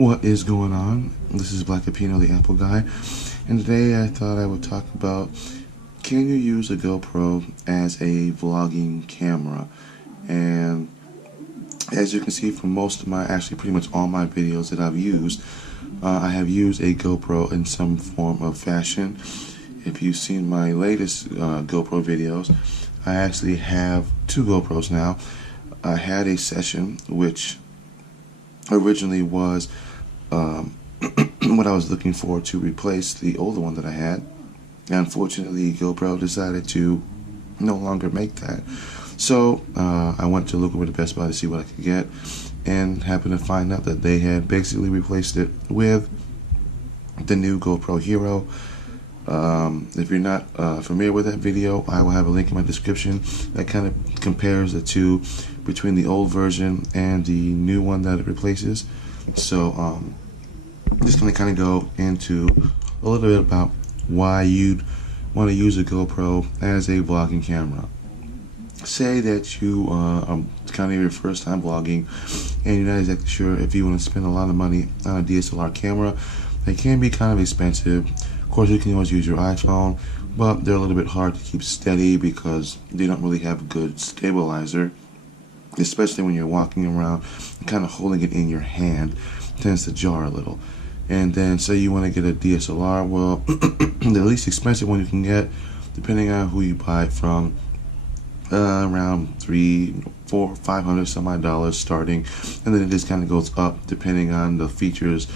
What is going on? This is Black Apino, the Apple guy, and today I thought I would talk about, can you use a GoPro as a vlogging camera? And as you can see from most of my, actually pretty much all my videos that I've used, I have used a GoPro in some form of fashion. If you've seen my latest GoPro videos, I actually have two GoPros now. I had a session which originally was what I was looking for to replace the older one that I had. Unfortunately, GoPro decided to no longer make that. So I went to look over the Best Buy to see what I could get, and happened to find out that they had basically replaced it with the new GoPro Hero. If you're not familiar with that video, I will have a link in my description that kind of compares the two between the old version and the new one that it replaces. So I'm just going to kind of go into a little bit about why you'd want to use a GoPro as a vlogging camera. Say that you are kind of your first time vlogging and you're not exactly sure if you want to spend a lot of money on a DSLR camera. They can be kind of expensive. Of course, you can always use your iPhone, but they're a little bit hard to keep steady because they don't really have a good stabilizer, especially when you're walking around and kind of holding it in your hand. It tends to jar a little. And then say you want to get a DSLR, well, the least expensive one you can get, depending on who you buy it from, around $300, $400, $500 some odd dollars starting, and then it just kind of goes up depending on the features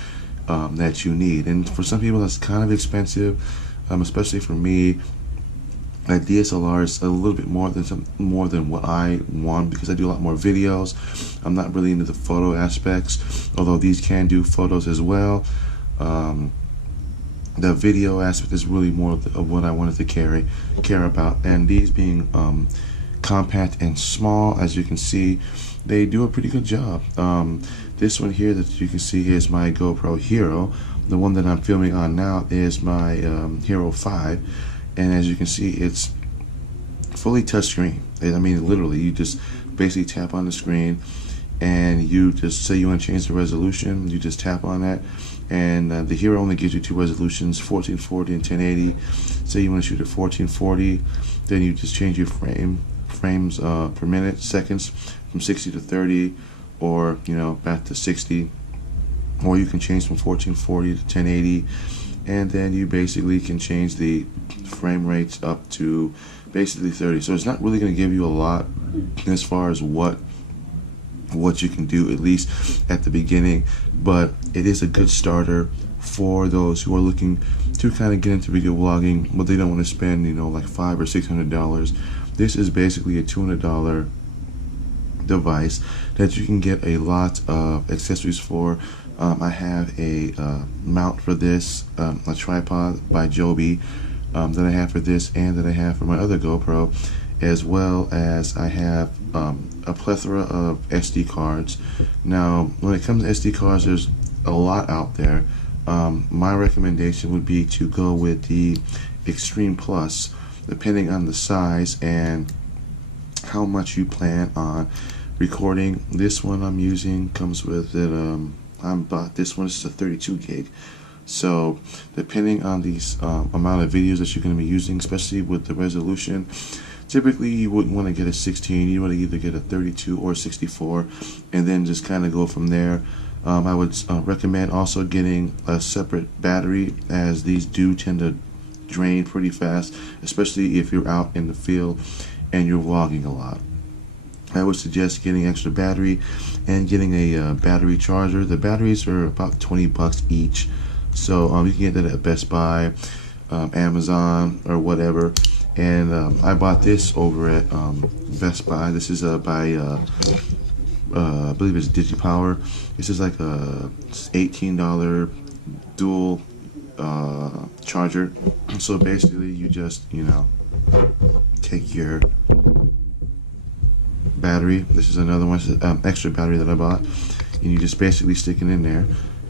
that you need. And for some people that's kind of expensive, especially for me. A DSLR is a little bit more than what I want because I do a lot more videos. I'm not really into the photo aspects, although these can do photos as well. The video aspect is really more of what I wanted to care about, and these being compact and small, as you can see, they do a pretty good job. This one here that you can see is my GoPro Hero. The one that I'm filming on now is my Hero 5. And as you can see, it's fully touchscreen. I mean, literally, you just basically tap on the screen, and you just say you want to change the resolution. You just tap on that, and the Hero only gives you two resolutions, 1440 and 1080. Say you want to shoot at 1440, then you just change your frames per minute, seconds, from 60 to 30, or back to 60, or you can change from 1440 to 1080. And then you basically can change the frame rates up to basically 30. So it's not really going to give you a lot as far as what you can do, at least at the beginning. But it is a good starter for those who are looking to kind of get into video vlogging, but they don't want to spend like $500 or $600. This is basically a $200 device that you can get a lot of accessories for. I have a mount for this, a tripod by Joby that I have for this and that I have for my other GoPro, as well as I have a plethora of SD cards. Now, when it comes to SD cards, there's a lot out there. My recommendation would be to go with the Extreme Plus, depending on the size and how much you plan on recording. This one I'm using comes with it. I bought this one. It's a 32 gig. So depending on these amount of videos that you're going to be using, especially with the resolution, typically you wouldn't want to get a 16. You want to either get a 32 or 64, and then just kind of go from there. I would recommend also getting a separate battery, as these do tend to drain pretty fast, especially if you're out in the field and you're vlogging a lot. I would suggest getting extra battery and getting a battery charger. The batteries are about 20 bucks each, so you can get that at Best Buy, Amazon, or whatever. And I bought this over at Best Buy. This is by I believe it's DigiPower. This is like a $18 dual charger. So basically, you just take your battery. This is another one, extra battery that I bought, and you just basically stick it in there,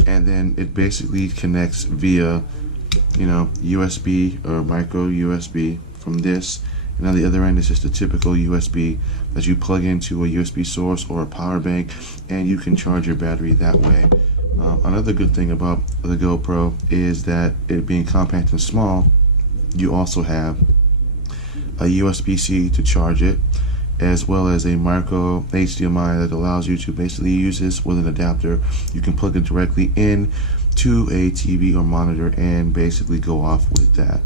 and then it basically connects via USB or micro USB from this, and on the other end is just a typical USB that you plug into a USB source or a power bank, and you can charge your battery that way. Another good thing about the GoPro is that it being compact and small, you also have a USB-C to charge it, as well as a micro HDMI that allows you to basically use this with an adapter. You can plug it directly in to a TV or monitor and basically go off with that.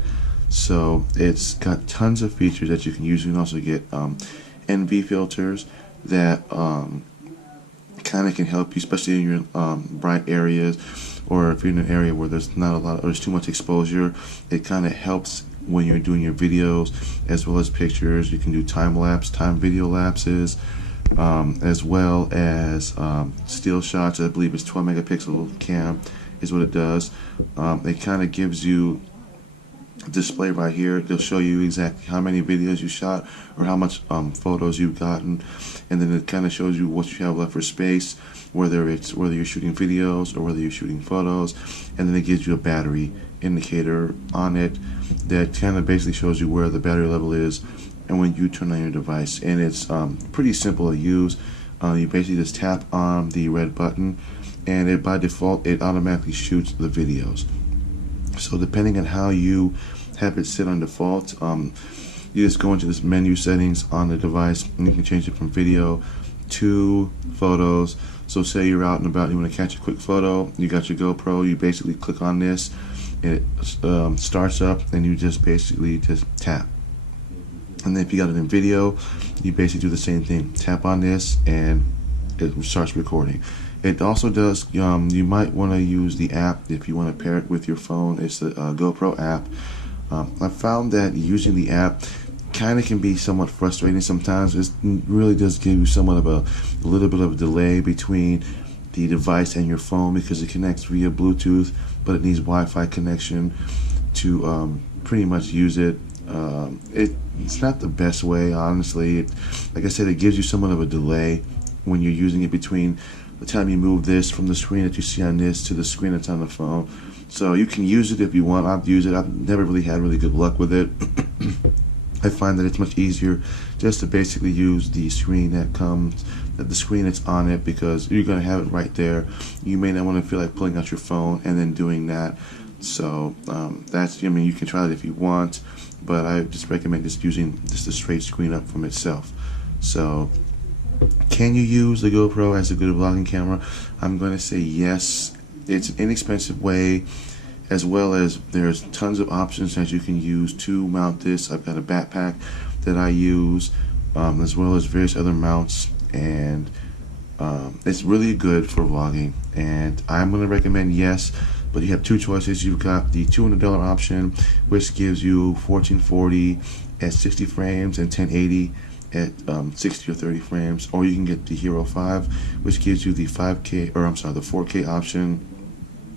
So it's got tons of features that you can use. You can also get NV filters that kind of can help you, especially in your bright areas, or if you're in an area where there's not a lot, or there's too much exposure. It kind of helps when you're doing your videos as well as pictures. You can do time video lapses, as well as still shots. I believe it's 12 megapixel cam is what it does. It kind of gives you a display right here. It'll show you exactly how many videos you shot or how much photos you've gotten, and then it kind of shows you what you have left for space, whether you're shooting videos or whether you're shooting photos, and then it gives you a battery indicator on it that kind of basically shows you where the battery level is and when you turn on your device. And it's pretty simple to use. You basically just tap on the red button, and by default it automatically shoots the videos. So depending on how you have it set on default, you just go into this menu settings on the device and you can change it from video to photos. So say you're out and about, you want to catch a quick photo, you got your GoPro, you basically click on this, and it starts up, and you just basically just tap. And then if you got it in video, you basically do the same thing. Tap on this and it starts recording. It also does, you might want to use the app if you want to pair it with your phone. It's the GoPro app. I found that using the app kind of can be somewhat frustrating sometimes. It really does give you somewhat of a little bit of a delay between the device and your phone, because it connects via Bluetooth, but it needs Wi-Fi connection to pretty much use it. It's not the best way, honestly. Like I said, it gives you somewhat of a delay when you're using it between the time you move this from the screen that you see on this to the screen that's on the phone. So you can use it if you want. I've used it. I've never really had really good luck with it. I find that it's much easier just to basically use the screen the screen that's on it, because you're going to have it right there. You may not want to feel like pulling out your phone and then doing that. So that's, I mean, you can try it if you want, but I just recommend just using just the straight screen up from itself. So can you use the GoPro as a good vlogging camera? I'm going to say yes. It's an inexpensive way, as well as there's tons of options that you can use to mount this. I've got a backpack that I use, as well as various other mounts, and it's really good for vlogging, and I'm going to recommend yes. But you have two choices. You've got the $200 option, which gives you 1440 at 60 frames and 1080 at 60 or 30 frames, or you can get the Hero 5, which gives you the 4K option,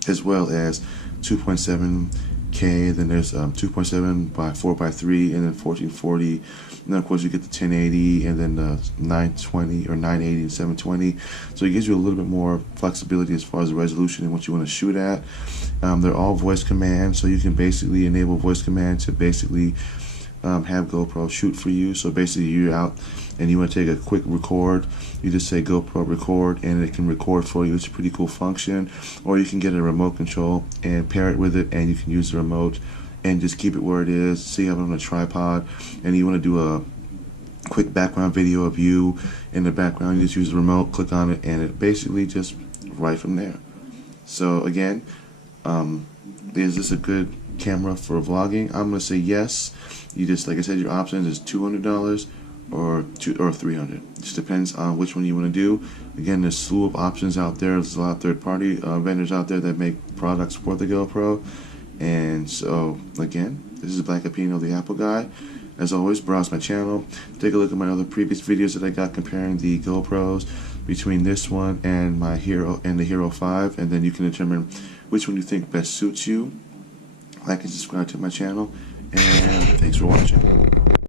as well as 2.7K. Then there's 2.7 by 4 by 3, and then 1440. And then of course you get the 1080, and then the 920 or 980 and 720. So it gives you a little bit more flexibility as far as the resolution and what you want to shoot at. They're all voice commands, so you can basically enable voice command to basically have GoPro shoot for you. So basically you're out and you want to take a quick record, you just say GoPro record and it can record for you. It's a pretty cool function. Or you can get a remote control and pair it with it, and you can use the remote and just keep it where it is. So you have it on a tripod and you want to do a quick background video of you in the background, you just use the remote, click on it, and it basically just right from there. So again, is this a good camera for vlogging? I'm gonna say yes. You just, like I said, your options is $200 or $300. It just depends on which one you want to do. Again, there's a slew of options out there. There's a lot of third-party vendors out there that make products for the GoPro. And so again, this is Black Opinion of the Apple Guy. As always, browse my channel, take a look at my other previous videos that I got comparing the GoPros between this one and my Hero and the Hero 5, and then you can determine which one you think best suits you. Like and subscribe to my channel, and thanks for watching.